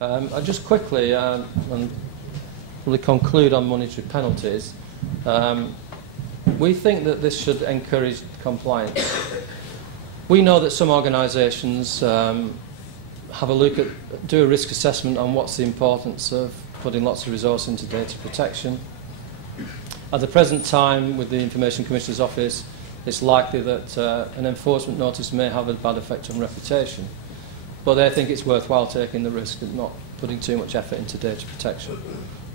I'll just quickly and really conclude on monetary penalties. We think that this should encourage compliance. We know that some organisations have a look at, do a risk assessment on what's the importance of putting lots of resource into data protection. At the present time, with the Information Commissioner's Office, it's likely that an enforcement notice may have a bad effect on reputation. But they think it's worthwhile taking the risk of not putting too much effort into data protection.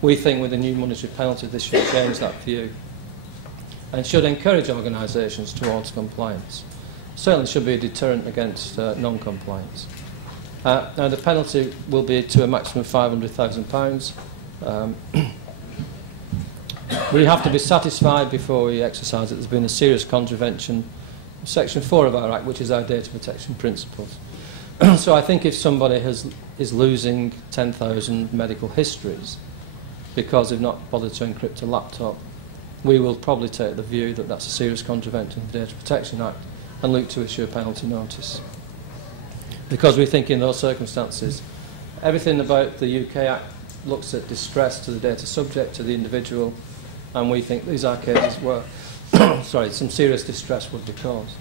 We think with the new monetary penalty, this should change that view and should encourage organisations towards compliance. Certainly should be a deterrent against non-compliance. Now the penalty will be to a maximum of £500,000. We have to be satisfied before we exercise that there's been a serious contravention of Section 4 of our Act, which is our data protection principles. So I think if somebody is losing 10,000 medical histories because they've not bothered to encrypt a laptop, we will probably take the view that that's a serious contravention of the Data Protection Act and look to issue a penalty notice. Because we think in those circumstances, everything about the UK Act looks at distress to the data subject, to the individual, and we think these are cases where some serious distress would be caused.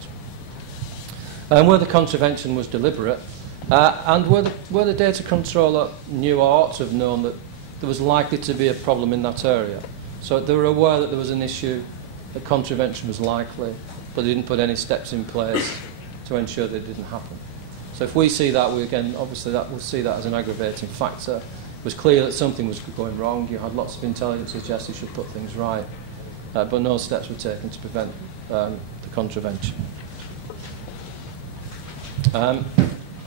Where the contravention was deliberate, and where the data controller knew or ought to have known that there was likely to be a problem in that area. So they were aware that there was an issue, that contravention was likely, but they didn't put any steps in place to ensure that it didn't happen. So if we see that, we again, obviously we'll see that as an aggravating factor. It was clear that something was going wrong. You had lots of intelligence suggest you should put things right, but no steps were taken to prevent the contravention.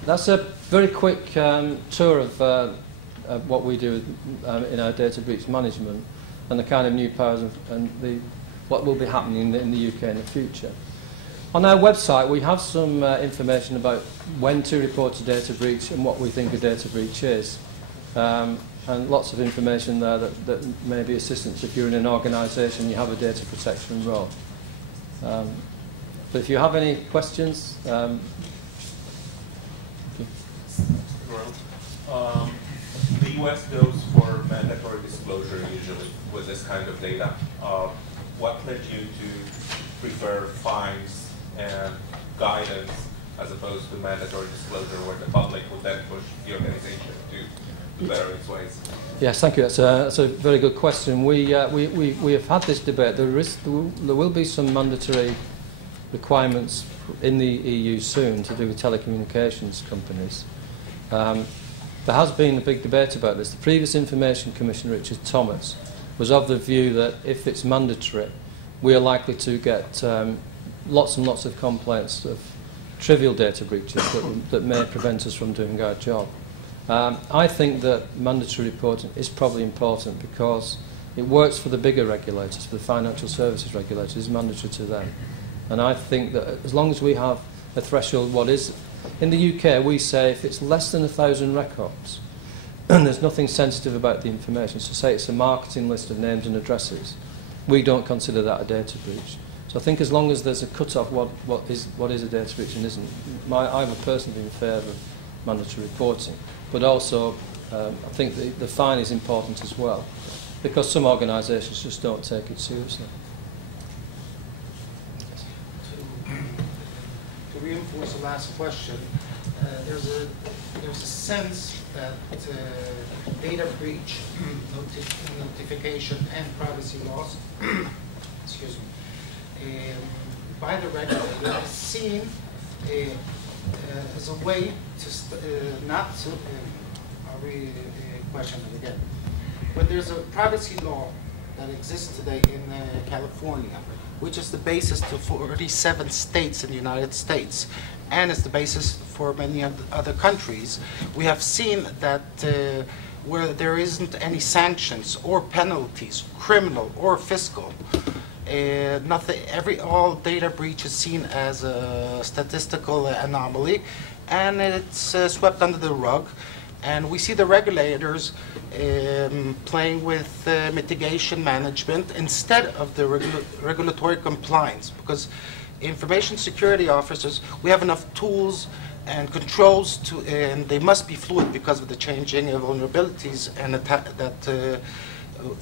That's a very quick tour of what we do in our data breach management and the kind of new powers and what will be happening in the UK in the future. On our website, we have some information about when to report a data breach and what we think a data breach is. And lots of information there that may be assistance if you're in an organisation, you have a data protection role. But if you have any questions... The US goes for mandatory disclosure usually with this kind of data. What led you to prefer fines and guidance as opposed to mandatory disclosure where the public would then push the organization to better its ways? Yes, thank you. That's a very good question. We have had this debate. There will be some mandatory requirements in the EU soon to do with telecommunications companies. There has been a big debate about this. The previous Information Commissioner, Richard Thomas, was of the view that if it's mandatory, we are likely to get lots and lots of complaints of trivial data breaches that may prevent us from doing our job. I think that mandatory reporting is probably important because it works for the bigger regulators, for the financial services regulators, it's mandatory to them. And I think that as long as we have a threshold, what is... In the UK, we say if it's less than 1,000 records, and there's nothing sensitive about the information, so say it's a marketing list of names and addresses, we don't consider that a data breach. So I think as long as there's a cut-off what is a data breach and isn't, I'm personally in favour of mandatory reporting. But also, I think the fine is important as well, because some organisations just don't take it seriously. To reinforce the last question, there's a sense that data breach notification and privacy laws, excuse me, by the regulator is seen as a way to not to. I'll question it again. When there's a privacy law that exists today in California, which is the basis to 47 states in the United States, and is the basis for many other countries, we have seen that where there isn't any sanctions or penalties, criminal or fiscal, all data breach is seen as a statistical anomaly, and it's swept under the rug. And we see the regulators playing with mitigation management instead of the regulatory compliance, because information security officers, we have enough tools and controls and they must be fluid because of the changing vulnerabilities and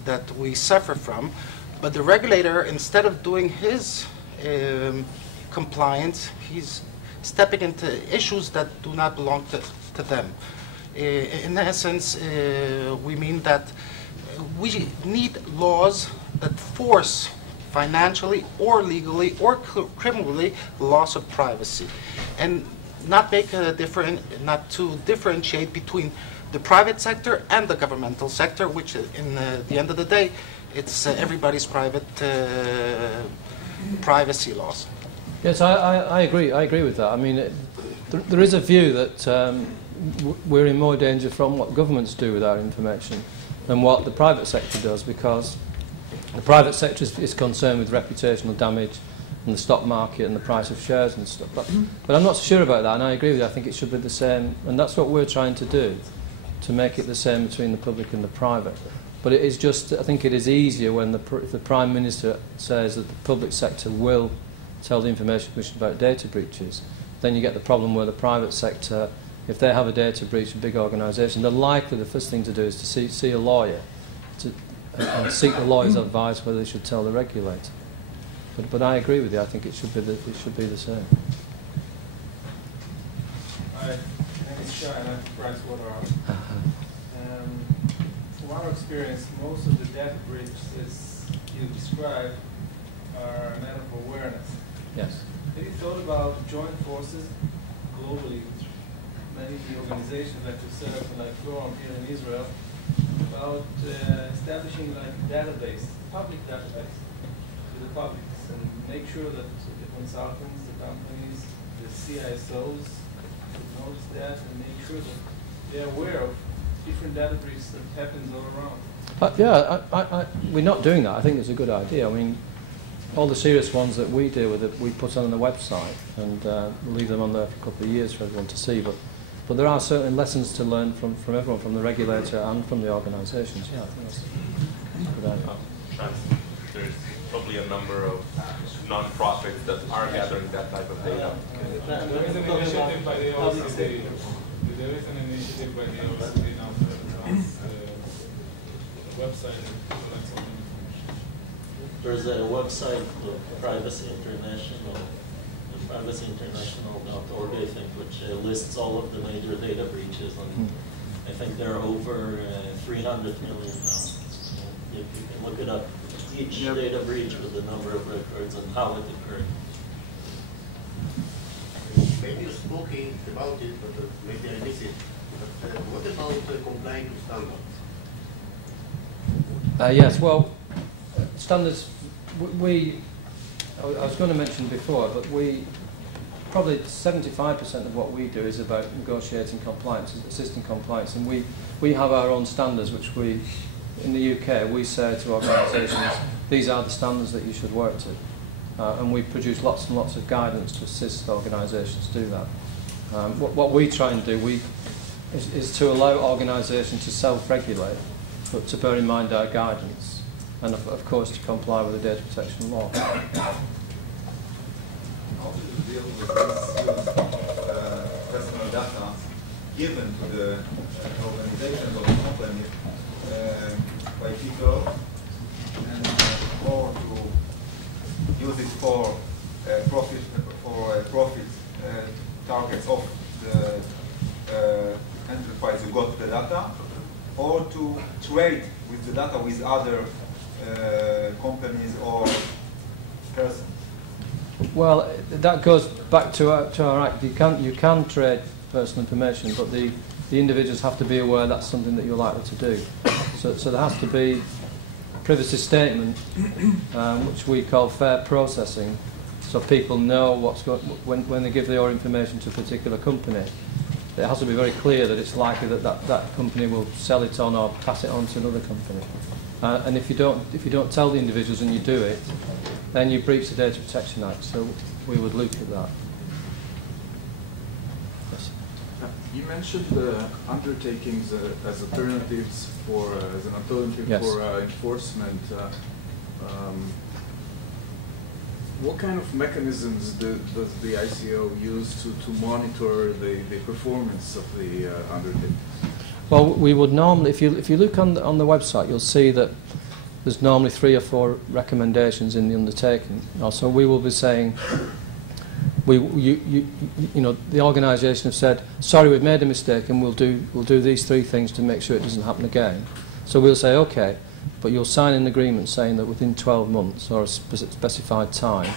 that we suffer from. But the regulator, instead of doing his compliance, he's stepping into issues that do not belong to them. In essence, we mean that we need laws that force financially or legally or criminally loss of privacy, and not to differentiate between the private sector and the governmental sector, which in the end of the day, it's everybody's private privacy laws. Yes, I agree. I agree with that. I mean, there is a view that we're in more danger from what governments do with our information than what the private sector does, because the private sector is concerned with reputational damage and the stock market and the price of shares and stuff. But I'm not so sure about that, and I agree with you. I think it should be the same, and that's what we're trying to do, to make it the same between the public and the private. But it is just, I think it is easier when if the Prime Minister says that the public sector will tell the Information Commission about data breaches, then you get the problem where the private sector, if they have a data breach, a big organisation, they're likely the first thing to do is to see a lawyer and seek the lawyer's advice whether they should tell the regulator. But I agree with you. I think it should be the same. Hi, my name is Shai, and I'm Bryce Waterhouse. From our experience, most of the data breaches you describe are a matter of awareness. Yes. Have you thought about joint forces globally? Many organizations like yourself and like Forum here in Israel, about establishing like a database, public database to the public, and make sure that the consultants, the companies, the CISOs notice that and make sure that they're aware of different data breaches that happens all around. Yeah, we're not doing that. I think it's a good idea. I mean, all the serious ones that we deal with, we put on the website, and we'll leave them on there for a couple of years for everyone to see. But there are certain lessons to learn from everyone, from the regulator and from the organisations. Yeah, I think that's a good idea. There's probably a number of non-profits that are gathering that type of data. There is an initiative by the OECD. There is an initiative by the OECD now for website and people like so many. There's a website, Privacy International.org, I think, which lists all of the major data breaches, and I think there are over 300 million now. You can look it up. Each data breach with the number of records and how it occurred. Maybe you spoke about it, but maybe I missed it. But what about complying to standards? Yes, well, standards, I was going to mention before, but probably 75% of what we do is about negotiating compliance, assisting compliance, and we have our own standards, which in the UK, we say to organisations, these are the standards that you should work to. And we produce lots and lots of guidance to assist organisations do that. What we try and do is to allow organisations to self-regulate, but to bear in mind our guidance, and of course to comply with the data protection law. How do you deal with this personal data given to the organizations or companies by people, and or to use it for profit targets of the enterprise who got the data, or to trade with the data with other companies or persons? Well, that goes back to our act. You can trade personal information, but the individuals have to be aware that's something that you're likely to do. So there has to be a privacy statement, which we call fair processing, so people know what's going when they give their information to a particular company. It has to be very clear that it's likely that company will sell it on or pass it on to another company. And if you don't tell the individuals and you do it, then you breach the Data Protection Act. So we would look at that. Yes. You mentioned undertakings as alternatives as an alternative yes. for enforcement. What kind of mechanisms does the ICO use to monitor the performance of the undertaking? Well, we would normally, if you look on the website, you'll see that there's normally 3 or 4 recommendations in the undertaking. So we will be saying, you know, the organisation have said, sorry, we've made a mistake, and we'll do these 3 things to make sure it doesn't happen again. So we'll say, okay, but you'll sign an agreement saying that within 12 months or a specified time,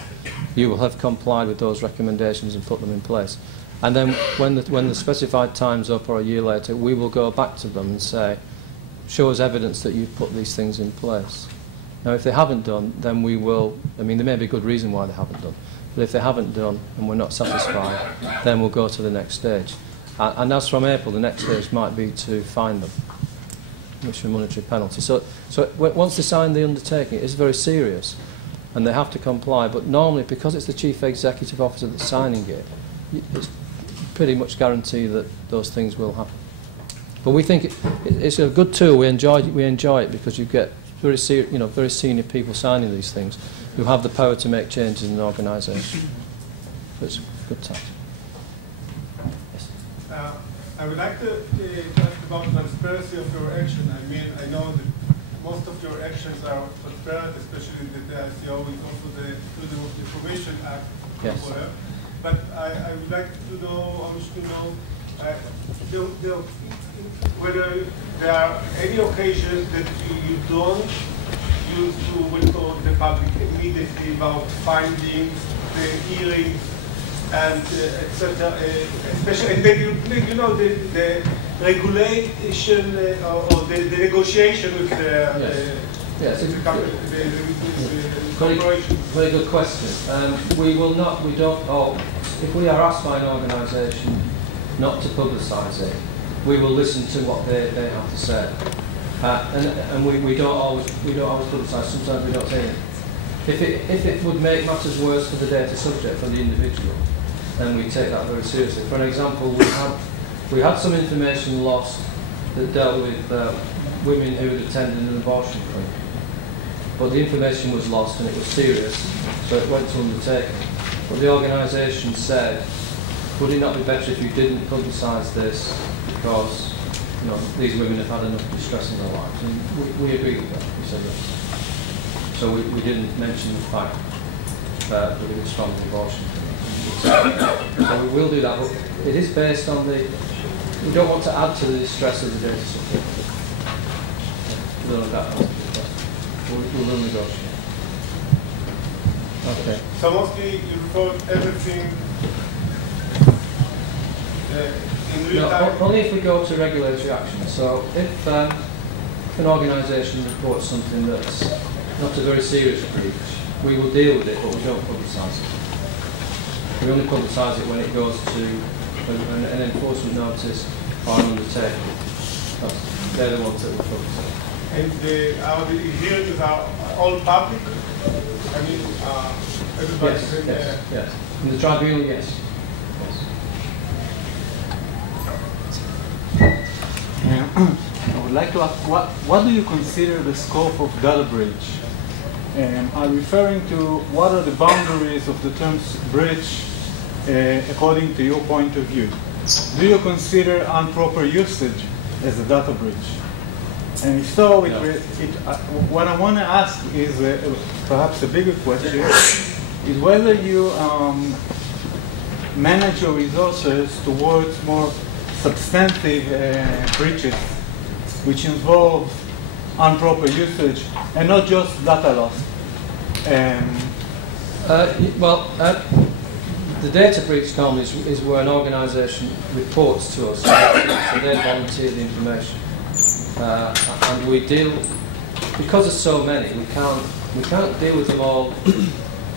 you will have complied with those recommendations and put them in place. And then when the specified time's up or a year later, we will go back to them and say, show us evidence that you've put these things in place. Now, if they haven't done, then we will, I mean, there may be a good reason why they haven't done, but if they haven't done and we're not satisfied, then we'll go to the next stage. And as from April, the next stage might be to fine them, which is a monetary penalty. So once they sign the undertaking, it is very serious, and they have to comply. But normally, because it's the chief executive officer that's signing it, it's pretty much guaranteed that those things will happen. But we think it's a good tool. We enjoy it because you get very senior people signing these things who have the power to make changes in an organisation. So it's a good task. Yes. I would like to ask about transparency of your action. I mean, I know that most of your actions are transparent, especially that the ICO is also the Freedom of Information Act. Yes. But I would like to know, I wish to know, whether there are any occasions that you don't use to report the public immediately about findings, the hearings, and etc. Especially, and then you know the regulation or the negotiation with the corporation. Very good question. We don't. If we are asked by an organisation not to publicise it, we will listen to what they have to say, and we don't always publicise. Sometimes we don't say it. If it would make matters worse for the data subject, for the individual, then we take that very seriously. For an example, we had some information lost that dealt with women who had attended an abortion clinic, but the information was lost and it was serious, so it went to undertaking. But the organisation said, would it not be better if you didn't publicise this because these women have had enough distress in their lives? And we agreed with that. We said that. So we didn't mention the fact that we were strong abortion. So we will do that, but it is based on we don't want to add to the distress of the data subject. We'll negotiate. Okay. So mostly you report everything in real time? Only if we go to regulatory action. So if an organisation reports something that's not a very serious breach, we will deal with it, but we don't publicise it. We only publicise it when it goes to an enforcement notice or an undertaking. They're the ones that we publicise. And the hearings are all public? I mean, everybody yes. In the tribunal, yes. I would like to ask, what do you consider the scope of data breach? I'm referring to what are the boundaries of the terms breach according to your point of view. Do you consider improper usage as a data breach? And if so, what I want to ask is perhaps a bigger question, is whether you manage your resources towards more substantive breaches, which involve improper usage and not just data loss. The data breach normally is where an organisation reports to us, so they volunteer the information. And we deal, because there's so many, we can't deal with them all.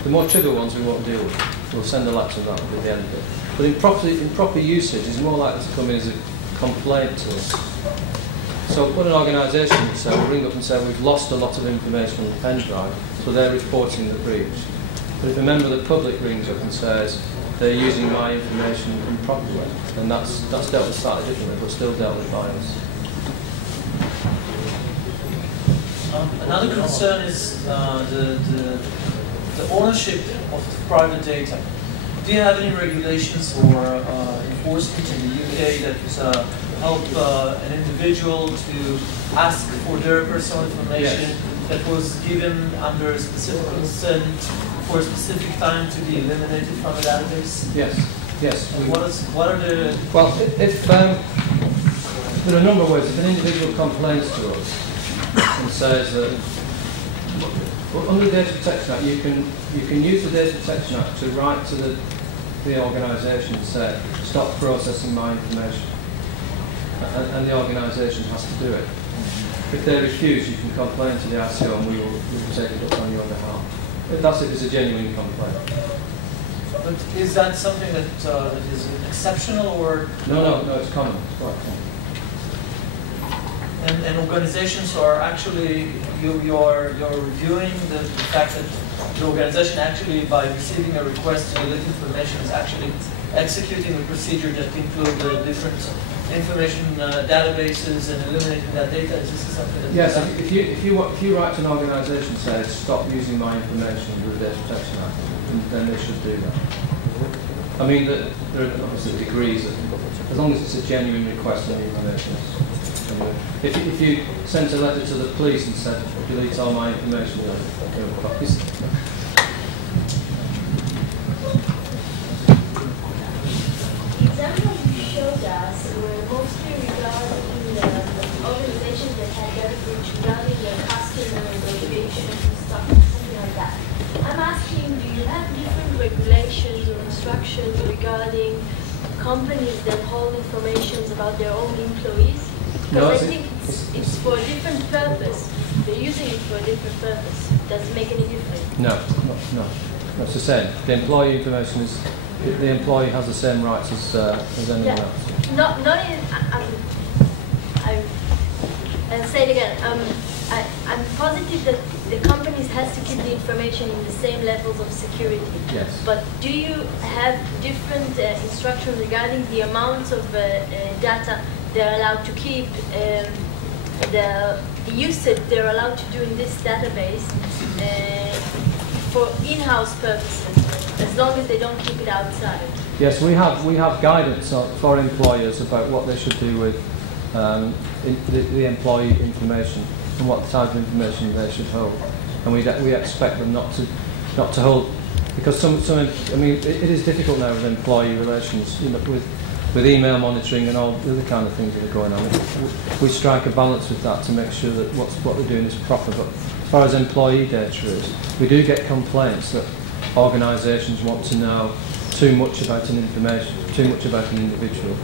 The more trivial ones we won't deal with. We'll send a letter to that at the end of it. But improper usage is more likely to come in as a complaint to us. So when an organisation would say, we'll ring up and say we've lost a lot of information on the pen drive, so they're reporting the breach. But if a member of the public rings up and says they're using my information improperly, then that's dealt with slightly differently, but still dealt with by us. Another concern is the the ownership of private data. Do you have any regulations or enforcement in the UK that help an individual to ask for their personal information that was given under a specific consent for a specific time to be eliminated from a database? Yes. Yes. What are the... Well, if there are a number of ways. If an individual complains to us and says that under the Data Protection Act, you can use the Data Protection Act to write to the organisation and say, stop processing my information, and the organisation has to do it. If they refuse, you can complain to the ICO and we will take it up on your behalf. That's if it's a genuine complaint. But is that something that is exceptional or? No, it's common. It's quite common. And organizations are actually, you're reviewing the fact that the organization actually, by receiving a request to delete information, is actually executing a procedure that includes the different information databases and eliminating that data. Is this something that? Yes. If you write to an organisation and say stop using my information with the Data Protection Act, then they should do that. I mean, there are obviously degrees, as long as it's a genuine request for information. If you sent a letter to the police and said delete all my information, copies. Examples you showed us were mostly regarding the organizations that had leverage regarding their customer negotiations and stuff, something like that. I'm asking, do you have different regulations or instructions regarding companies that hold information about their own employees? Because I think it's for a different purpose. They're using it for a different purpose. Does it make any difference? No. It's the same. The employee information is, the employee has the same rights as anyone else. Not in, I'll say it again. I'm positive that the companies has to keep the information in the same levels of security. Yes. But do you have different instructions regarding the amounts of data they're allowed to keep, the usage they're allowed to do in this database for in-house purposes, as long as they don't keep it outside? Yes, we have guidance for employers about what they should do with the employee information and what type of information they should hold, and we expect them not to hold, because I mean it is difficult now with employee relations, with email monitoring and all the other kind of things that are going on. We strike a balance with that to make sure that what they're doing is proper. But as far as employee data is, we do get complaints that organisations want to know too much about an individual,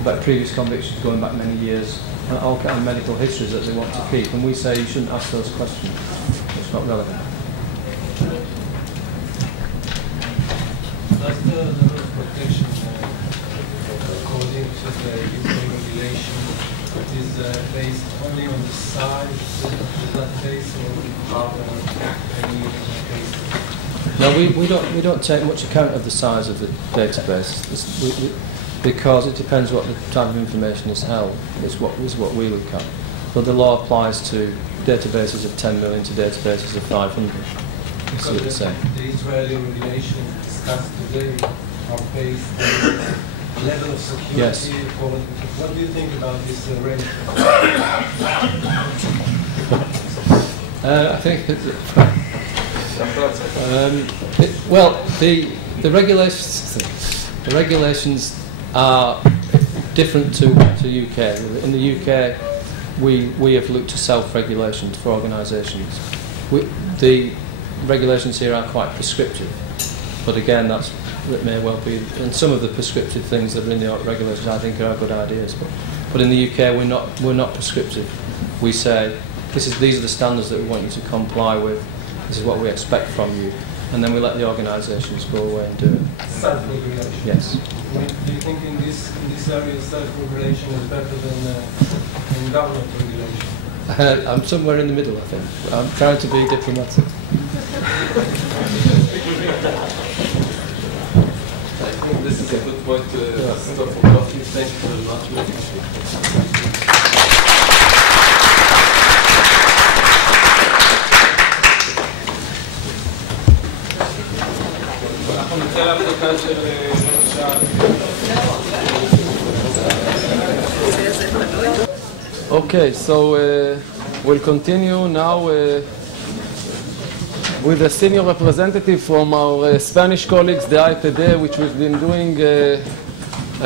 about previous convictions going back many years, and all kind of medical histories that they want to keep. And we say you shouldn't ask those questions. It's not relevant. Does the protection according to the UK regulation is based only on the size of the database or any case? No, we don't take much account of the size of the database because it depends what the type of information is held. Is what we look at. But the law applies to databases of 10 million to databases of 500. It's the same. The Israeli regulations discussed today are based on the level of security. Yes. What do you think about this range? I think that the regulations are different to UK. In the UK, we have looked to self-regulation for organisations. The regulations here are quite prescriptive, but again, that may well be. And some of the prescriptive things that are in the regulations, I think, are good ideas. But in the UK, we're not prescriptive. We say these are the standards that we want you to comply with. This is what we expect from you, and then we let the organisations go away and do it. Self-regulation. Yes. Do you think in this area self-regulation is better than government regulation? I'm somewhere in the middle, I think. I'm trying to be diplomatic. I think this is a good point to stop for coffee. Thank you very much. Okay, so we'll continue now with a senior representative from our Spanish colleagues, the AEPD, which we've been doing a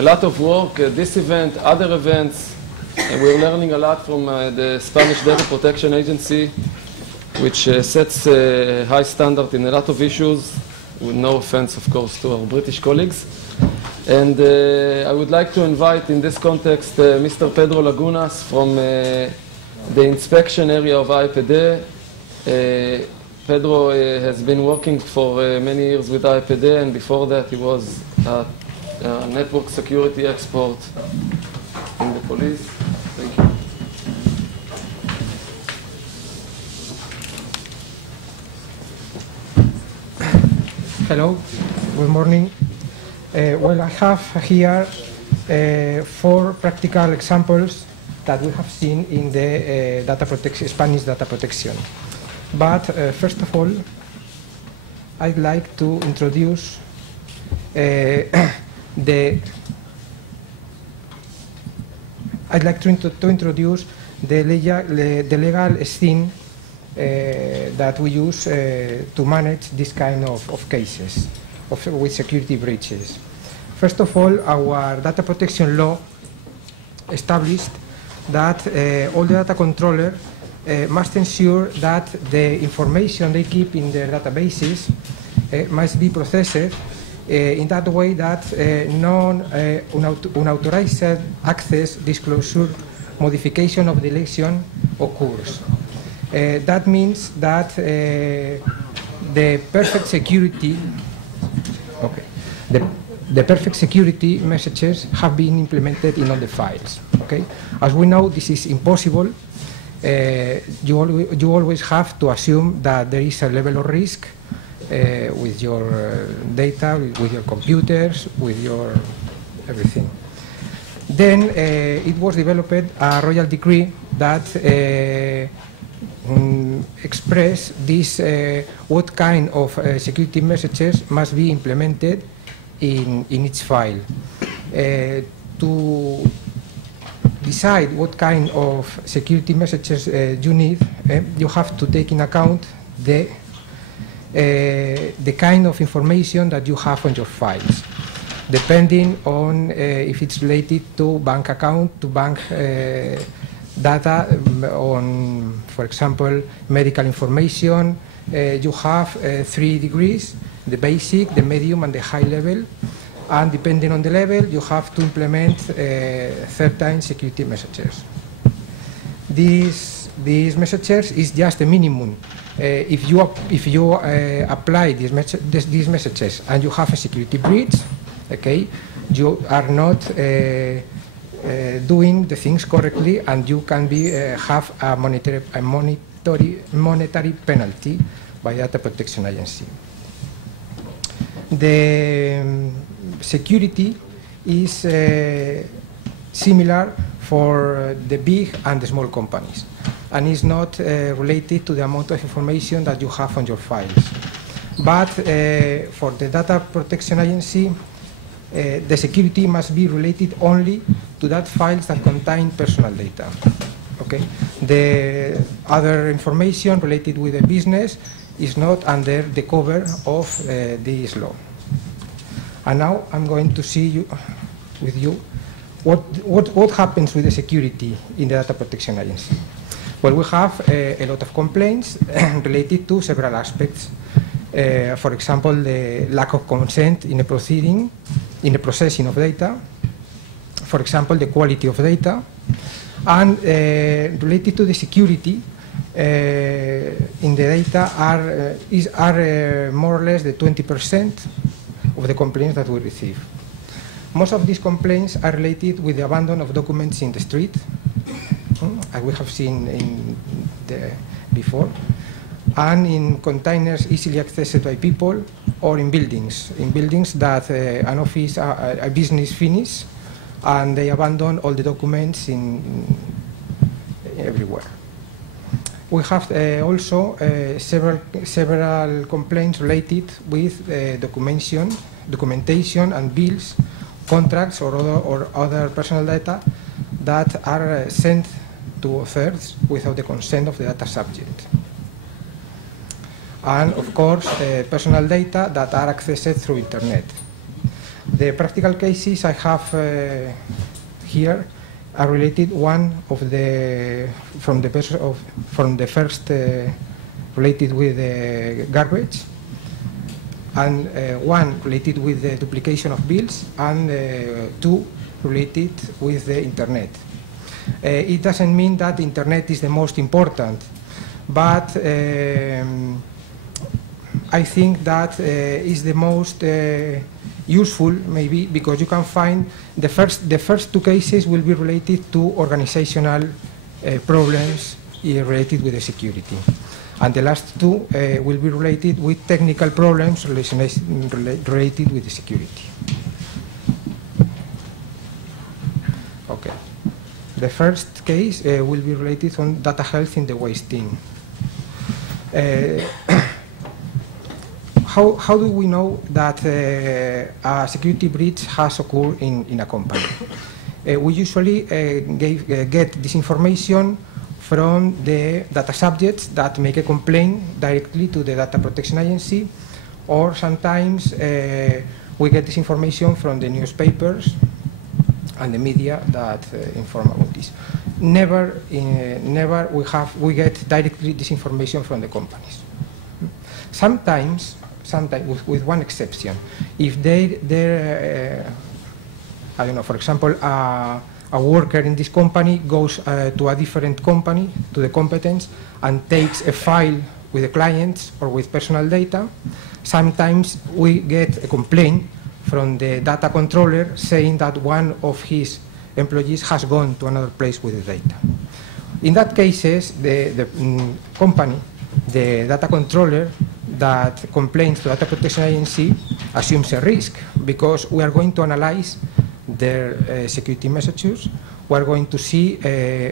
lot of work, this event, other events, and we're learning a lot from the Spanish Data Protection Agency, which sets a high standard in a lot of issues, with no offense, of course, to our British colleagues. And I would like to invite, in this context, Mr. Pedro Lagunas from the inspection area of AEPD. Pedro has been working for many years with AEPD, and before that he was a network security expert in the police. Thank you. Hello, good morning. Well, I have here 4 practical examples that we have seen in the Spanish data protection. But first of all, I'd like to introduce the legal scheme that we use to manage this kind of cases with security breaches. First of all, our data protection law established that all the data controller must ensure that the information they keep in their databases must be processed in that way that unauthorized access, disclosure, modification of deletion occurs. That means that the perfect security, the perfect security messages have been implemented in all the files. Okay, as we know, this is impossible. You always have to assume that there is a level of risk with your data, with your computers, with your everything. Then it was developed a royal decree that express this what kind of security messages must be implemented in each file. To decide what kind of security messages you need, you have to take in account the kind of information that you have on your files, depending on if it's related to bank account, to bank data, on, for example, medical information. You have 3 degrees, the basic, the medium, and the high level. And depending on the level, you have to implement certain security messages. These messages is just a minimum. If you apply these messages and you have a security breach, okay, you are not doing the things correctly, and you can have a monetary penalty by data protection agency. The security is similar for the big and the small companies, and is not related to the amount of information that you have on your files. But for the data protection agency, the security must be related only to that files that contain personal data. Okay? The other information related with the business is not under the cover of this law. And now I'm going to see with you what happens with the security in the data protection agency. Well, we have a lot of complaints related to several aspects. For example, the lack of consent in a proceeding, in the processing of data. For example, the quality of data. And related to the security, in the data are more or less the 20% of the complaints that we receive. Most of these complaints are related with the abandon of documents in the street, as we have seen before, and in containers easily accessed by people, or in buildings that an office, a business finishes, and they abandon all the documents everywhere. We have also several complaints related with documentation and bills, contracts, or other personal data that are sent to thirds without the consent of the data subject. And of course, personal data that are accessed through internet. The practical cases I have here are related. One of the from the first related with the garbage, and one related with the duplication of bills, and two related with the internet. It doesn't mean that the internet is the most important, but I think that is the most useful, maybe, because you can find the first two cases will be related to organizational problems related with the security, and the last two will be related with technical problems related with the security. Okay. The first case will be related on data health in the waste team. How do we know that a security breach has occurred in a company? We usually get this information from the data subjects that make a complaint directly to the data protection agency, or sometimes we get this information from the newspapers and the media that inform about this. Never we get directly this information from the companies. Sometimes with one exception, if I don't know, for example, a worker in this company goes to a different company, to the competence, and takes a file with the clients or with personal data, sometimes we get a complaint from the data controller saying that one of his employees has gone to another place with the data. In that cases, the company, the data controller that complains to data protection agency assumes a risk, because we are going to analyze their security messages. We are going to see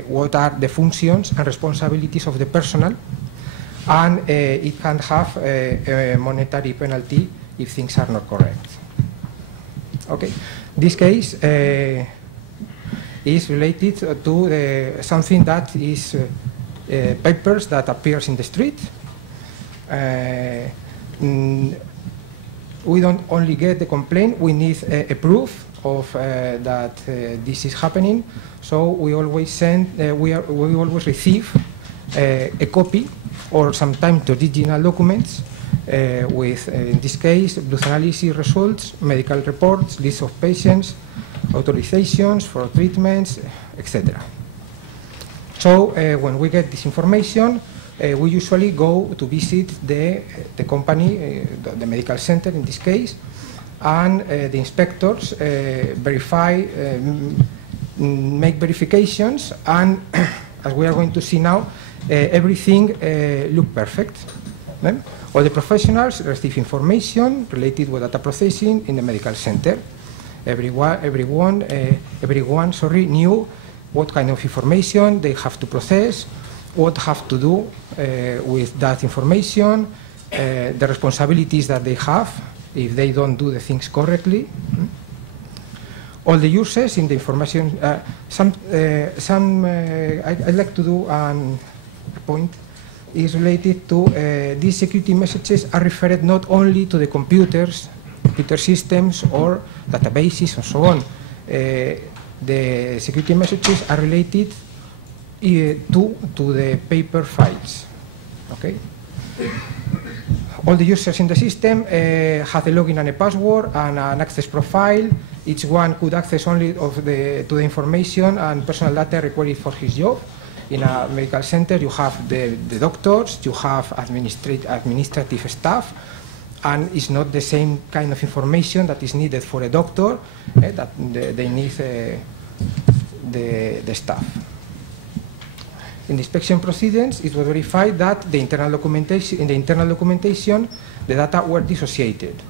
what are the functions and responsibilities of the personnel, and it can have a monetary penalty if things are not correct. Okay, this case is related to something that is papers that appears in the street. We don't only get the complaint, we need a proof of that this is happening. So we always send, we always receive a copy, or sometimes the original documents with, in this case, blood analysis results, medical reports, lists of patients, authorizations for treatments, etc. So when we get this information, we usually go to visit the company, the medical center in this case, and the inspectors verify, make verifications, and as we are going to see now, everything looks perfect. All the professionals receive information related with data processing in the medical center. Everyone knew what kind of information they have to process, what have to do with that information, the responsibilities that they have if they don't do the things correctly. All the users in the information. I'd like to do a point is related to these security messages are referred not only to the computer systems or databases and so on. The security messages are related to the paper files. Okay. All the users in the system have a login and a password and an access profile. Each one could access only to the information and personal data required for his job. In a medical center, you have the doctors, you have administrative staff, and it's not the same kind of information that is needed for a doctor, that they need the staff. In the inspection proceedings, it was verified that in the internal documentation, the data were dissociated.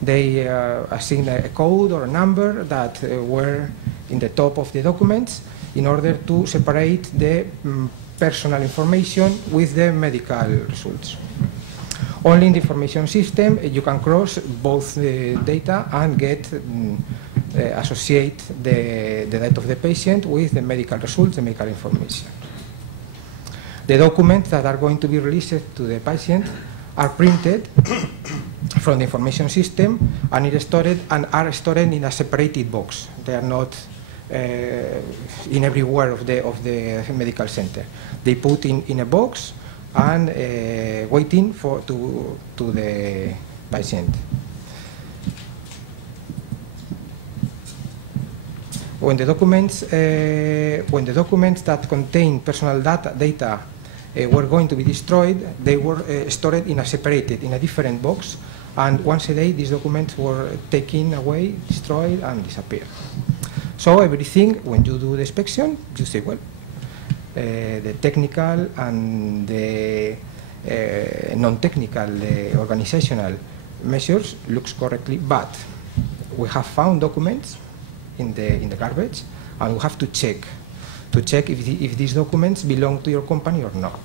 They assigned a code or a number that were in the top of the documents in order to separate the personal information with the medical results. Only in the information system you can cross both the data and get associate the data of the patient with the medical results, the medical information. The documents that are going to be released to the patient are printed from the information system and are stored in a separated box. They are not in everywhere of the medical center. They put in a box and waiting to the patient. When the documents that contain personal data were going to be destroyed, they were stored in a different box, and once a day these documents were taken away, destroyed, and disappeared. So everything, when you do the inspection, you say, well, the technical and the non-technical, the organizational measures looks correctly, but we have found documents in the garbage, and we have to check if these documents belong to your company or not.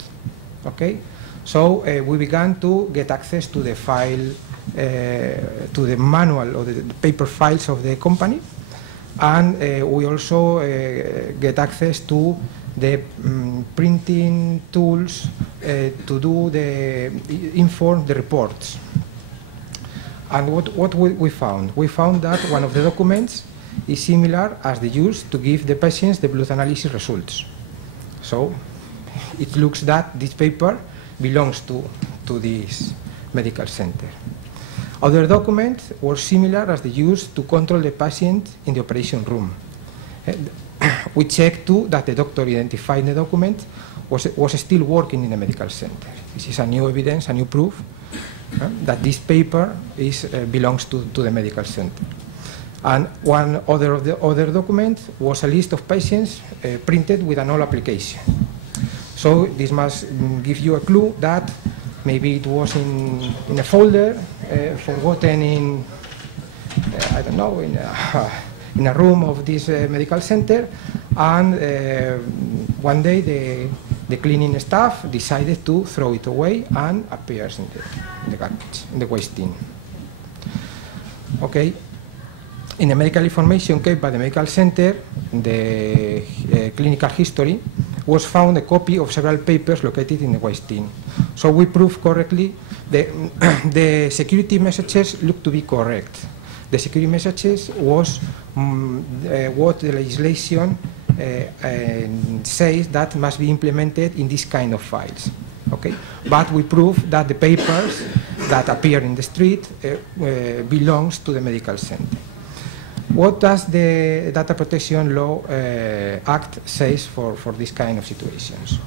Okay, so we began to get access to the file, to the manual or the paper files of the company, and we also get access to the printing tools to do inform the reports. And what we found? We found that one of the documents is similar as the used to give the patients the blood analysis results. So it looks that this paper belongs to this medical center. Other documents were similar as the used to control the patient in the operation room. We checked too that the doctor identified the document was still working in the medical center. This is a new evidence, a new proof that this paper belongs to the medical center. And one other of the other documents was a list of patients printed with an old application. So this must give you a clue that maybe it was in a folder, forgotten in, I don't know, in a room of this medical center, and one day the cleaning staff decided to throw it away and appears in the garbage, in the waste bin. Okay. In the medical information kept by the medical center, the clinical history, was found a copy of several papers located in the waste bin. So we proved correctly the security messages looked to be correct. The security messages was what the legislation says that must be implemented in this kind of files. Okay? But we proved that the papers that appear in the street belongs to the medical center. What does the Data Protection Law Act says for this kind of situations?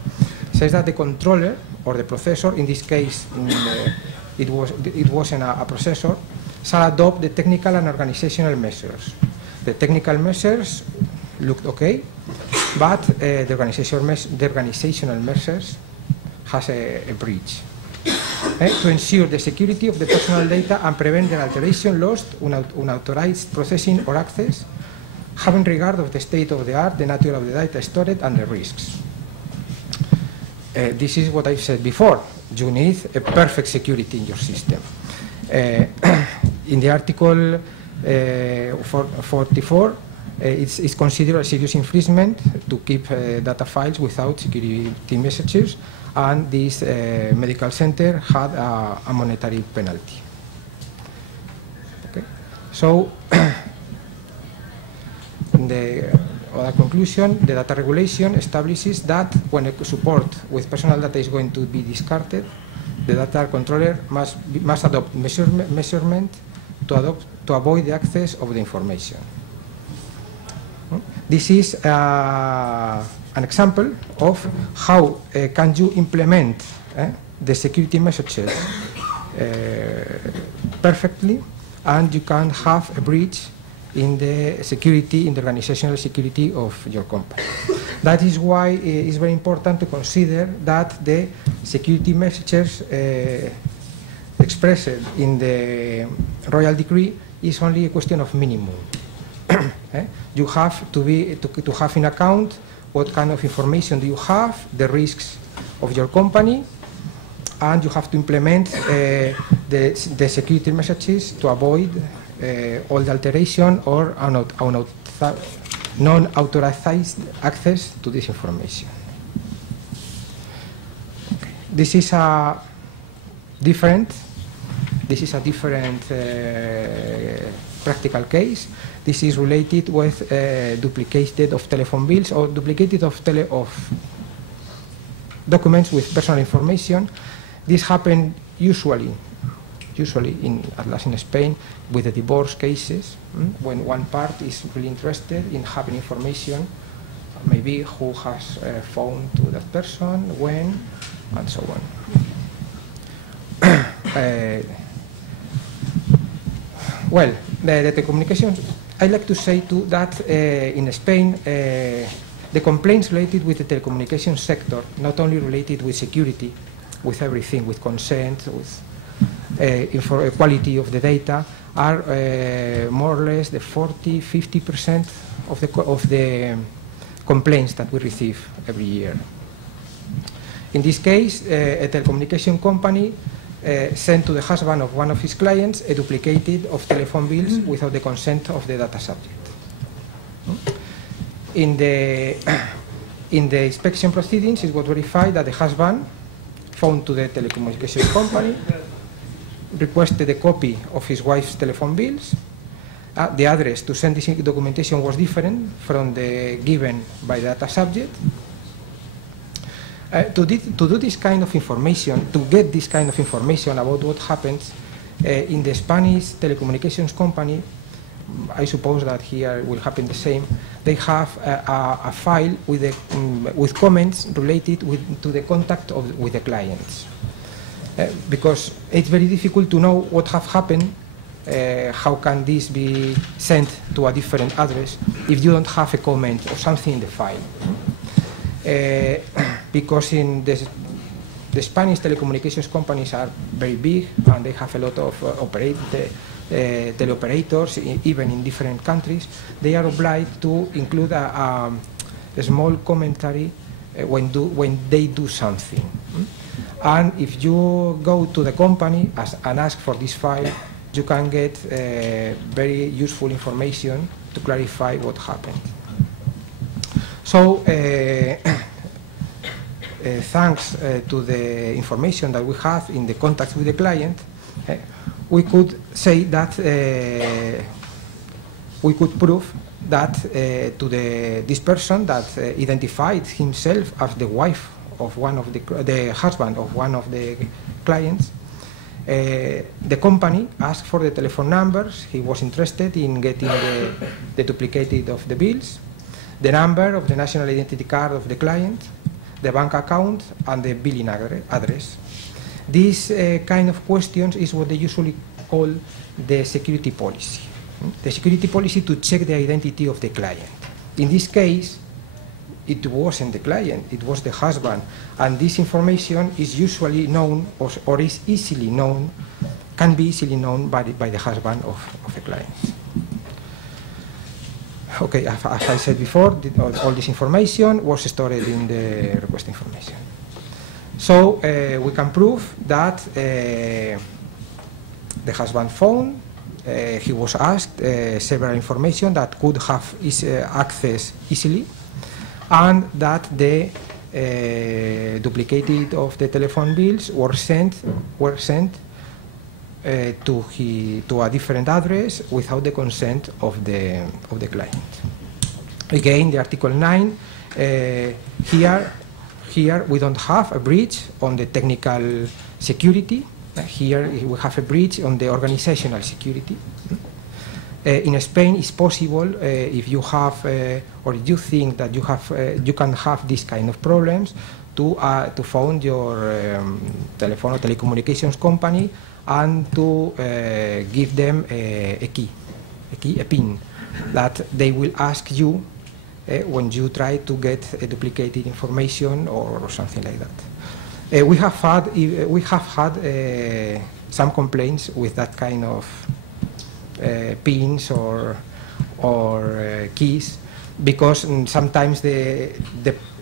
It says that the controller or the processor, in this case it wasn't a processor, shall adopt the technical and organizational measures. The technical measures looked okay, but the organizational measures has a breach. To ensure the security of the personal data and prevent their alteration, lost, unauthorized processing or access, having regard of the state of the art, the nature of the data stored, and the risks. This is what I said before. You need a perfect security in your system. In the article 44, it's considered a serious infringement to keep data files without security messages, and this medical center had a monetary penalty. Okay. So, the other conclusion, the data regulation establishes that when a support with personal data is going to be discarded, the data controller must adopt measurement to avoid the access of the information. This is an example of how can you implement the security messages perfectly, and you can have a breach in the security, in the organizational security of your company. That is why it's very important to consider that the security messages expressed in the royal decree is only a question of minimum. You have to have in account what kind of information do you have, the risks of your company, and you have to implement the security messages to avoid all the alteration or non-authorized access to this information. Okay. This is a different practical case. This is related with duplicated of telephone bills or duplicated of documents with personal information. This happened usually at last in Spain with the divorce cases, when one part is really interested in having information, maybe who has phone to that person, when, and so on. Well, the telecommunications, I like to say too that in Spain, the complaints related with the telecommunications sector, not only related with security, with everything, with consent, with quality of the data, are more or less the 40–50% of the complaints that we receive every year. In this case, a telecommunication company sent to the husband of one of his clients a duplicated of telephone bills without the consent of the data subject. In the inspection proceedings, it was verified that the husband phoned to the telecommunications company, requested a copy of his wife's telephone bills. The address to send this documentation was different from the given by the data subject. To do this kind of information, to get this kind of information about what happens in the Spanish telecommunications company, I suppose that here will happen the same. They have a file with comments related to the contact with the clients. Because it's very difficult to know what have happened, how can this be sent to a different address if you don't have a comment or something in the file. Because in the Spanish telecommunications companies are very big and they have a lot of teleoperators, even in different countries, they are obliged to include a small commentary when they do something. And if you go to the company and ask for this file, you can get very useful information to clarify what happened. So, thanks to the information that we have in the contacts with the client, we could say that we could prove that to this person that identified himself as the wife of one of the husband of one of the clients, the company asked for the telephone numbers. He was interested in getting the duplicated of the bills, the number of the national identity card of the client, the bank account, and the billing address. This kind of questions is what they usually call the security policy. The security policy to check the identity of the client. In this case, it wasn't the client, it was the husband. And this information is usually known or is easily known, can be easily known by the husband of the client. Okay, as I said before, all this information was stored in the request information. So we can prove that the husband phoned, he was asked several information that could have access easily, and that the duplicated of the telephone bills were sent to a different address without the consent of the client. Again, the Article 9, here we don't have a breach on the technical security. Here we have a breach on the organizational security. In Spain, it's possible if you have or you think that you can have this kind of problems to phone your telephone or telecommunications company and to give them a PIN that they will ask you when you try to get a duplicated information or something like that. We have had some complaints with that kind of pins or keys because sometimes the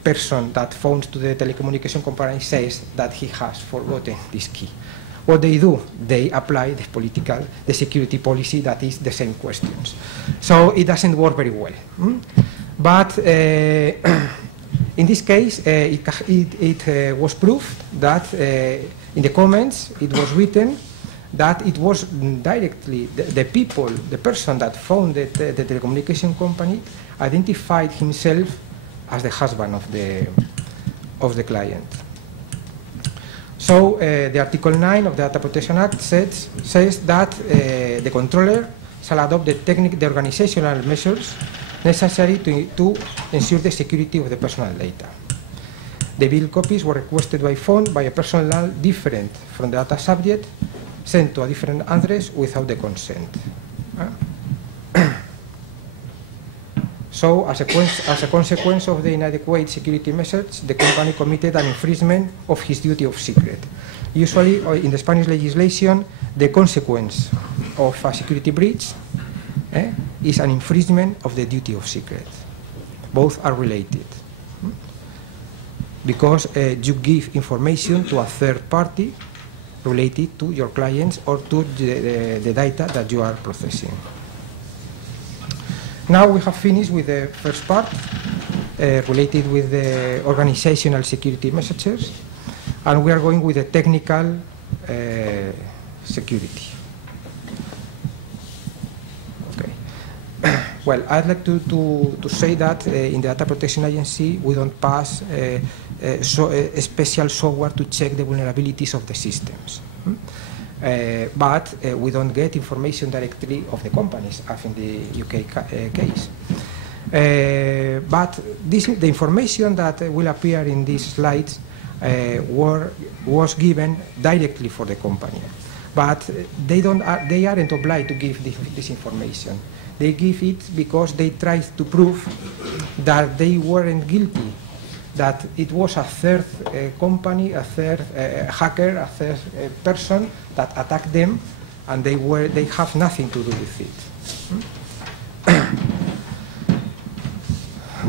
person that phones to the telecommunication company says that he has forgotten this key. What they do, they apply the security policy that is the same questions. So it doesn't work very well. But in this case, it was proved that in the comments it was written that it was directly the person that phoned the telecommunication company identified himself as the husband of the client. So the Article 9 of the Data Protection Act says that the controller shall adopt the organizational measures necessary to ensure the security of the personal data. The bill copies were requested by phone by a personnel different from the data subject, sent to a different address without the consent. So, as a consequence of the inadequate security measures, the company committed an infringement of his duty of secret. Usually, in the Spanish legislation, the consequence of a security breach is an infringement of the duty of secret. Both are related. Because you give information to a third party related to your clients or to the data that you are processing. Now we have finished with the first part related with the organizational security measures, and we are going with the technical security. Okay. Well, I'd like to say that in the Data Protection Agency we don't pass special software to check the vulnerabilities of the systems. But we don't get information directly of the companies, as in the UK case. But the information that will appear in these slides was given directly for the company. But they aren't obliged to give this information. They give it because they tried to prove that they weren't guilty, that it was a third company, a third hacker, a third person that attacked them, and they have nothing to do with it.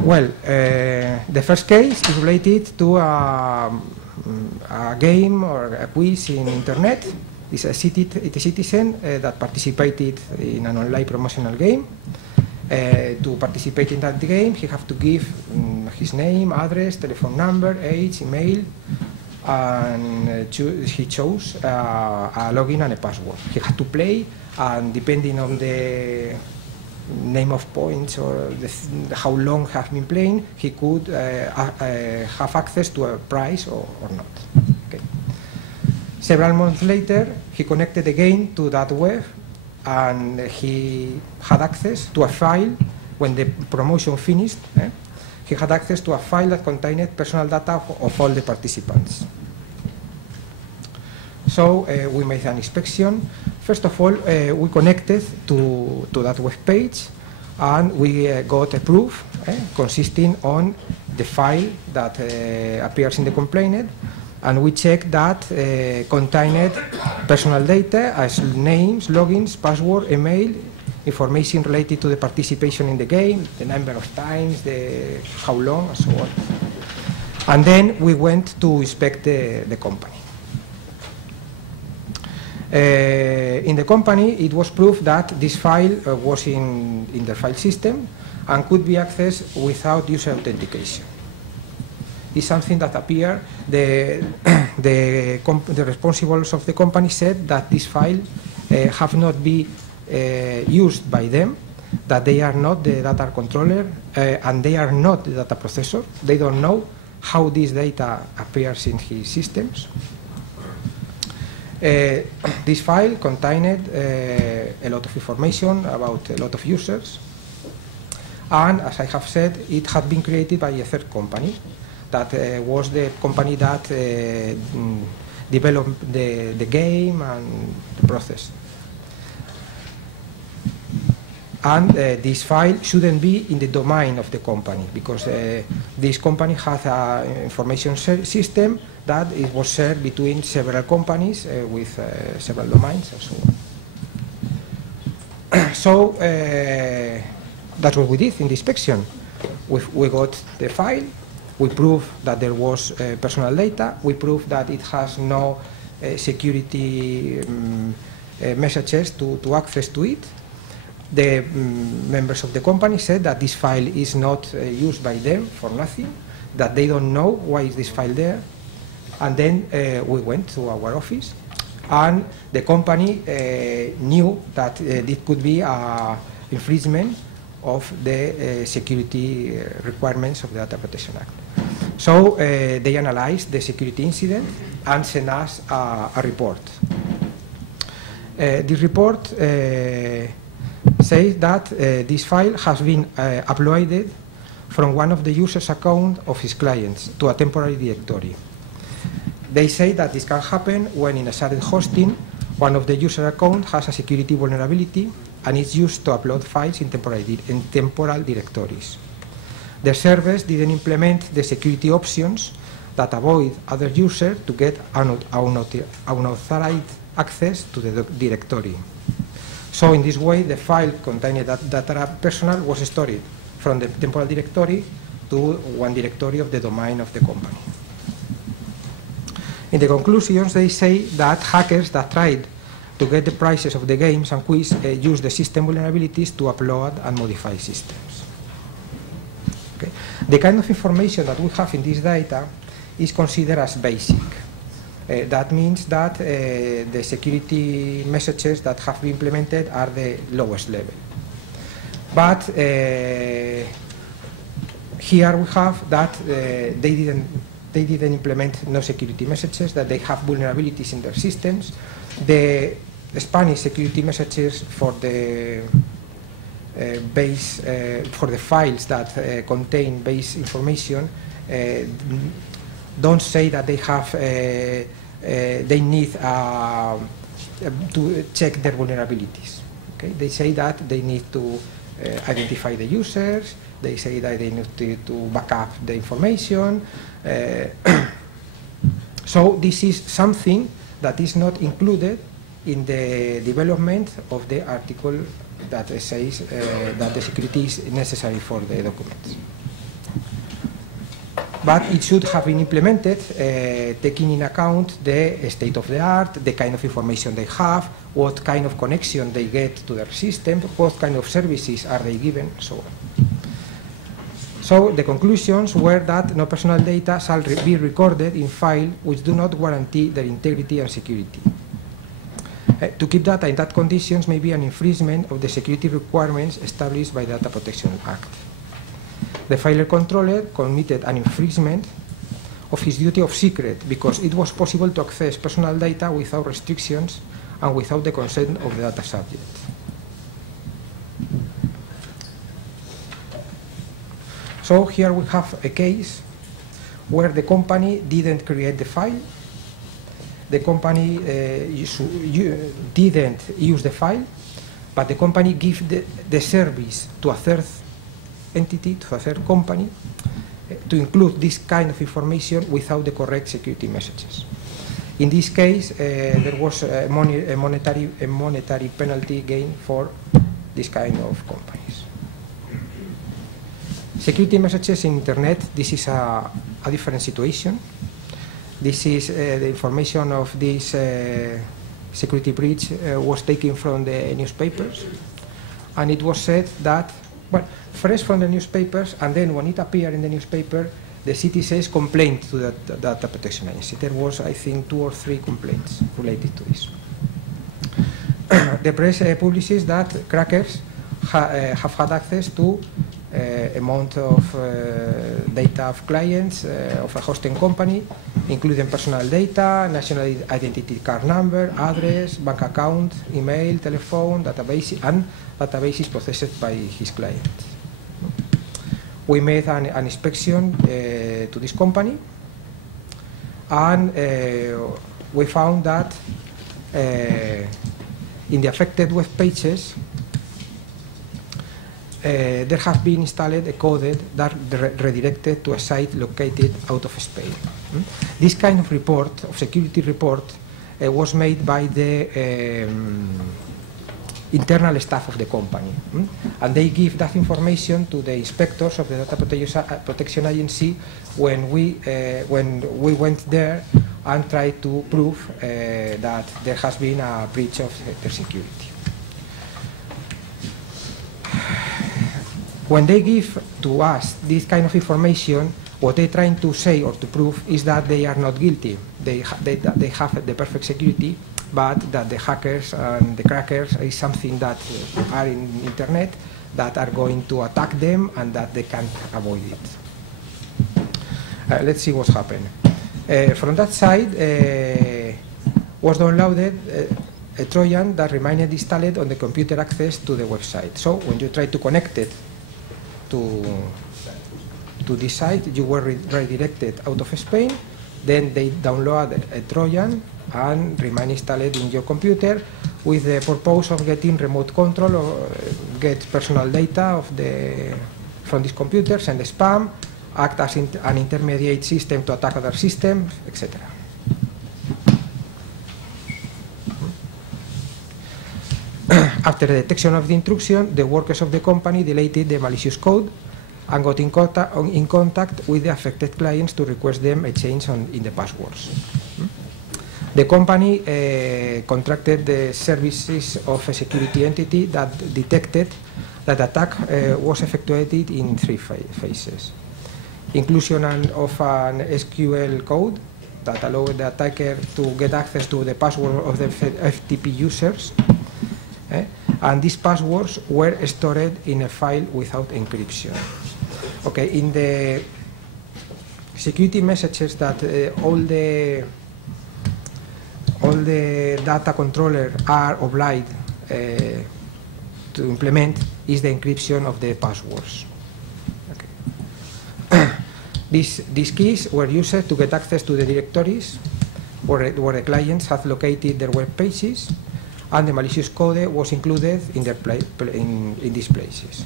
Well, the first case is related to a game or a quiz in internet. It's a citizen that participated in an online promotional game. To participate in that game, he has to give his name, address, telephone number, age, email, and he chose a login and a password. He had to play, and depending on the name of points or how long he has been playing, he could have access to a prize or not. Okay. Several months later, he connected again to that web, and he had access to a file when the promotion finished. He had access to a file that contained personal data of all the participants. So we made an inspection. First of all, we connected to that web page, and we got a proof consisting on the file that appears in the complaint, and we checked that contained personal data as names, logins, password, email, information related to the participation in the game, the number of times, how long, and so on. And then we went to inspect the company. In the company, it was proved that this file was in the file system and could be accessed without user authentication. It's something that appeared. The responsibles of the company said that this file have not been used by them, that they are not the data controller, and they are not the data processor. They don't know how this data appears in his systems. This file contained a lot of information about a lot of users, and as I have said, it had been created by a third company. That was the company that developed the game and the process. And this file shouldn't be in the domain of the company, because this company has an information system that it was shared between several companies with several domains and so on. So that's what we did in the inspection. We got the file, we proved that there was personal data, we proved that it has no security messages to access to it. The members of the company said that this file is not used by them for nothing, that they don't know why is this file there. And then we went to our office, and the company knew that it could be an infringement of the security requirements of the Data Protection Act. So they analyzed the security incident and sent us a report. This report says that this file has been uploaded from one of the user's account of his clients to a temporary directory. They say that this can happen when in a shared hosting, one of the user accounts has a security vulnerability and is used to upload files in temporal directories. The service didn't implement the security options that avoid other users to get unauthorized access to the directory. So in this way, the file containing that data personal was stored from the temporal directory to one directory of the domain of the company. In the conclusions, they say that hackers that tried to get the prices of the games and quiz use the system vulnerabilities to upload and modify systems. Okay. The kind of information that we have in this data is considered as basic. That means that the security messages that have been implemented are the lowest level. But here we have that they didn't implement no security messages, that they have vulnerabilities in their systems. The Spanish security messages for the for the files that contain base information don't say that they have they need to check their vulnerabilities. Okay? They say that they need to identify the users. They say that they need to back up the information. So this is something that is not included in the development of the article that says that the security is necessary for the documents. But it should have been implemented taking in account the state of the art, the kind of information they have, what kind of connection they get to their system, what kind of services are they given, so on. So the conclusions were that no personal data shall be recorded in files which do not guarantee their integrity and security. To keep data in that conditions may be an infringement of the security requirements established by the Data Protection Act. The file controller committed an infringement of his duty of secret because it was possible to access personal data without restrictions and without the consent of the data subject. So here we have a case where the company didn't create the file, the company didn't use the file, but the company gave the service to a third entity, to a third company, to include this kind of information without the correct security messages. In this case, there was a monetary penalty gain for this kind of companies. Security messages in Internet, this is a different situation. This is the information of this security breach was taken from the newspapers, and it was said that, well, first from the newspapers, and then when it appeared in the newspaper, the citizens complained to the Data Protection Agency. There was, I think, 2 or 3 complaints related to this. The press publishes that crackers have had access to amount of data of clients of a hosting company, including personal data, national identity card number, address, bank account, email, telephone, database, and databases processed by his client. We made an inspection to this company, and we found that in the affected web pages there has been installed a code that redirected to a site located out of Spain. This kind of report, of security report, was made by the internal staff of the company. And they give that information to the inspectors of the Data Protection Agency when we went there and tried to prove that there has been a breach of their security. When they give to us this kind of information, what they're trying to say or to prove is that they are not guilty. They have the perfect security, but that the hackers and the crackers is something that are in internet that are going to attack them and that they can't avoid it. Let's see what's happened. From that side was downloaded a Trojan that remained installed on the computer access to the website. So when you try to connect it to this site, you were redirected out of Spain. Then they download a Trojan and remain installed in your computer with the purpose of getting remote control or get personal data from these computers and the spam, act as an intermediate system to attack other systems, etc. After the detection of the intrusion, the workers of the company deleted the malicious code and got in contact with the affected clients to request them a change in the passwords. The company contracted the services of a security entity that detected that attack was effectuated in 3 phases. Inclusion of an SQL code that allowed the attacker to get access to the password of the FTP users. And these passwords were stored in a file without encryption. Okay, in the security messages that all the data controllers are obliged to implement is the encryption of the passwords. Okay. These keys were used to get access to the directories where the clients have located their web pages, and the malicious code was included in these places.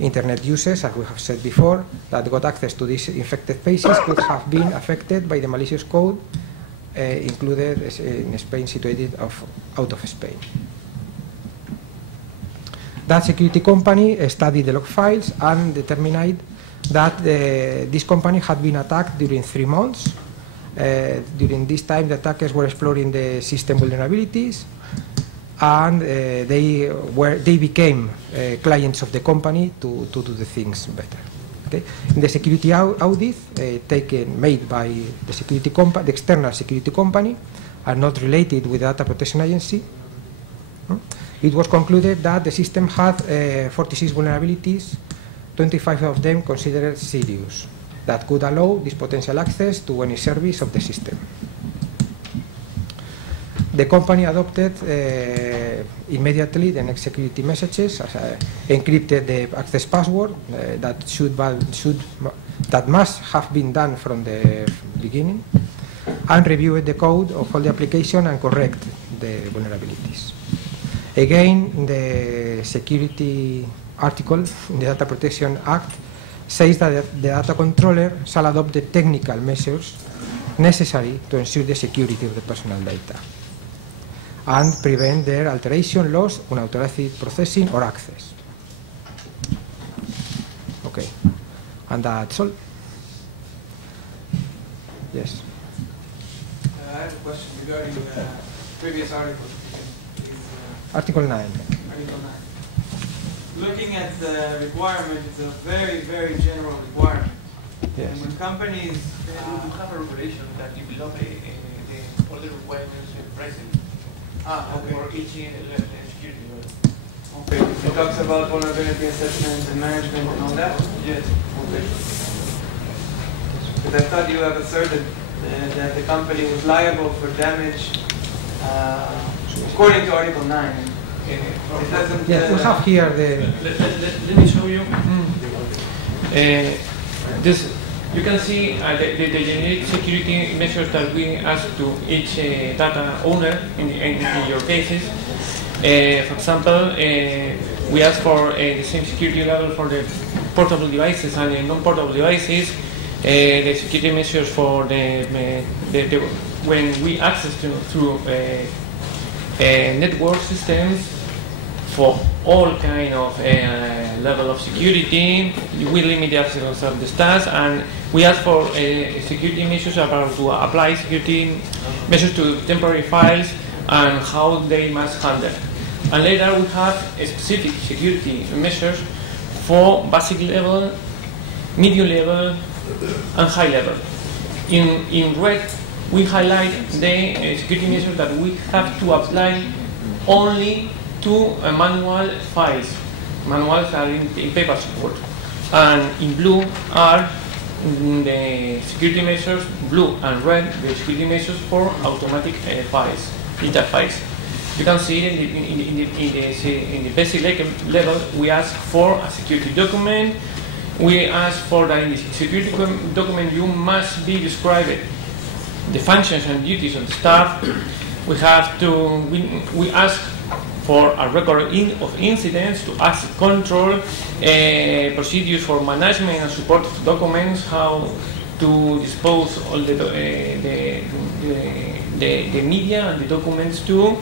Internet users, as we have said before, that got access to these infected pages could have been affected by the malicious code included in Spain, situated out of Spain. That security company studied the log files and determined that this company had been attacked during 3 months. During this time, the attackers were exploring the system vulnerabilities, and they became clients of the company to do the things better. Okay. In the security audit made by the security company, the external security company, are not related with the Data Protection Agency, it was concluded that the system had 46 vulnerabilities, 25 of them considered serious, that could allow this potential access to any service of the system. The company adopted immediately the next security messages, encrypted the access password that must have been done from the beginning, and reviewed the code of all the application and correct the vulnerabilities. Again, the security article in the Data Protection Act says that the data controller shall adopt the technical measures necessary to ensure the security of the personal data and prevent their alteration, loss, unauthorized processing or access. Okay, and that's all. Yes? I have a question regarding the previous article. Article 9. Article 9. Looking at the requirement, it's a very, very general requirement. Yes. And when companies have a regulation that develop all the requirements present for each security level. Okay. It talks about vulnerability assessment and management and all that? Yes. Okay. Because I thought you have asserted that the company was liable for damage according to Article 9. It doesn't... Yes, we have here the... Let me show you. This, you can see the generic security measures that we ask to each data owner in your cases. For example, we ask for the same security level for the portable devices and the non-portable devices. The security measures for when we access through network systems, for all kind of level of security. We limit the access of the staff, and we ask for security measures about to apply security measures to temporary files and how they must handle. And later we have specific security measures for basic level, medium level, and high level. In red, we highlight the security measures that we have to apply only to manual files. Manuals are in paper support. And in blue are the security measures, blue and red, the security measures for automatic files, digital files. You can see in the basic level, we ask for a security document. We ask for that in the security document you must be described the functions and duties of the staff. We have to, we ask for a record of incidents, to asset control, procedures for management and support documents, how to dispose all the media and the documents too,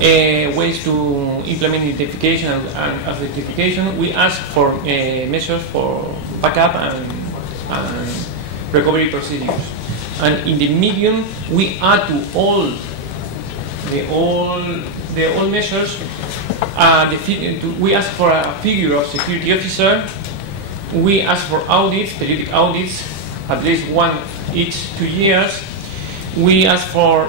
ways to implement identification and authentication. We ask for measures for backup and recovery procedures. And in the medium, we add to all the measures. We ask for a figure of security officer. We ask for audits, periodic audits, at least one each 2 years. We ask for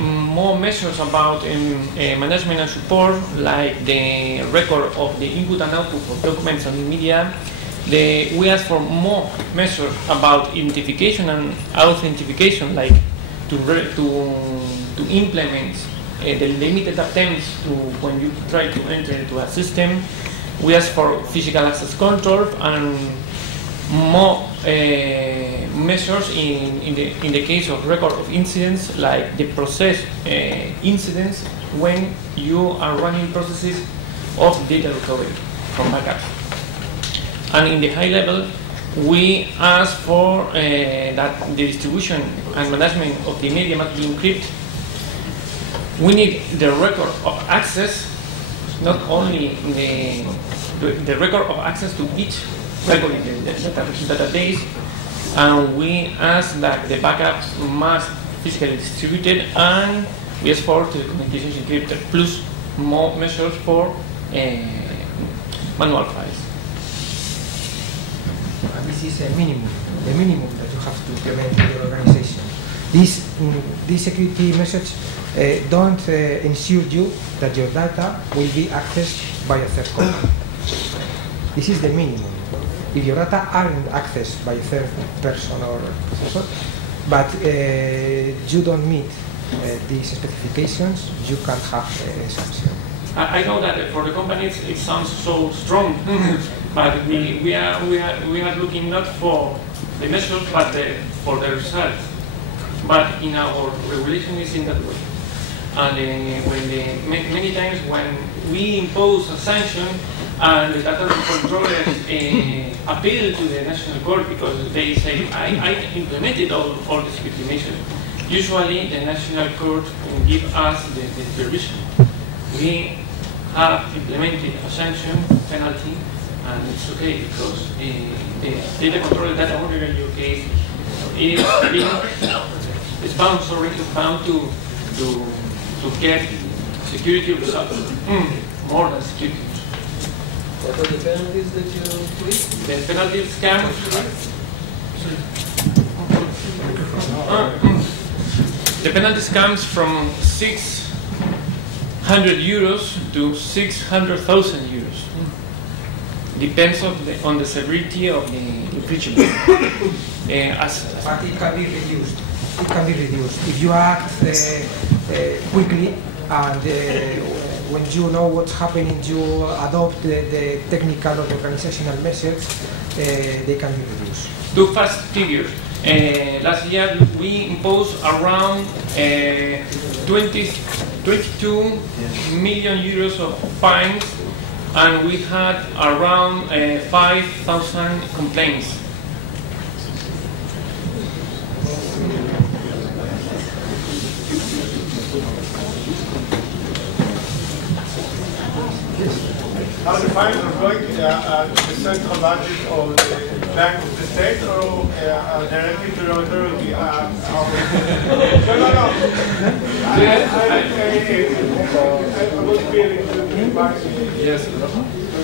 more measures about management and support, like the record of the input and output of documents and media. We ask for more measures about identification and authentication, like to implement the limited attempts to when you try to enter into a system. We ask for physical access control and more measures in the case of record of incidents, like the process incidents when you are running processes of data recovery from backup. And in the high level, we ask for that the distribution and management of the media must be encrypted. We need the record of access, not only the record of access to each record in the database, and we ask that the backups must physically distributed, and we ask for telecommunications encrypted, plus more measures for manual files. This is a minimum, the minimum that you have to implement in your organization. These security measures don't ensure you that your data will be accessed by a third company. This is the minimum. If your data aren't accessed by a third person or processor, but you don't meet these specifications, you can have a sanction. I know that for the companies it sounds so strong, but we are looking not for the measures, but for the results. But in our regulation is in that way. And many times when we impose a sanction and the data controllers appeal to the national court because they say, I implemented all the security measures. Usually the national court will give us the supervision. We have implemented a sanction penalty, and it's okay because the data controller, data owner in your case, is bound to get security results, more than security. What are the penalties that you plead? The penalties come. The penalties comes from 600 euros to 600,000 euros. Depends on the severity of the infringement. But it can be reduced. It can be reduced if you act quickly and when you know what's happening, you adopt the technical or organizational measures. They can be reduced. Two fast figures. Last year we imposed around 22 million euros of fines, and we had around 5,000 complaints. Yes. Are the fines going to the central budget or the bank of the state, or directly to the authority? No. I was feeling to yes,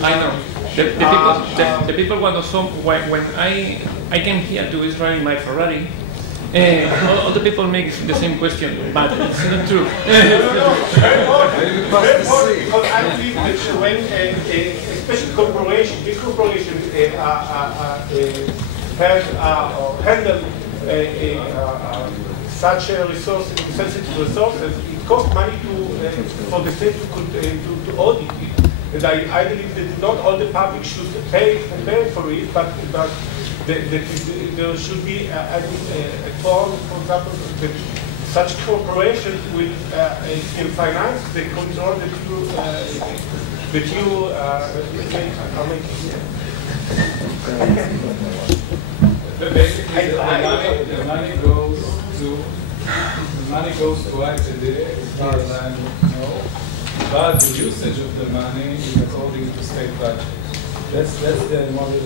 I know. The people when I came here to Israel in my Ferrari, all the people make the same question, but it's not true. Very important, because I think that when, especially big corporations handle such sensitive resources, it costs money for the state to audit it. And I believe that not all the public should pay for it, but there should be a form, for example, that such corporations will finance the control that you are making. Basically, the money goes to AEPD, as far as I know, but the usage of the money is according to state budget. That's the model in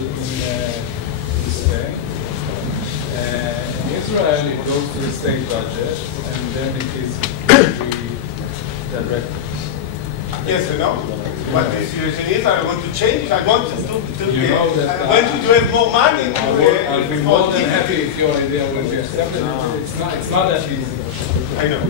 Spain. In Israel, it goes to the state budget, and then it is directed. Yes, I know. But the situation is, I want to change it. I want to have more money. I'll be more than happy if your idea will be accepted. It's not that easy. I know.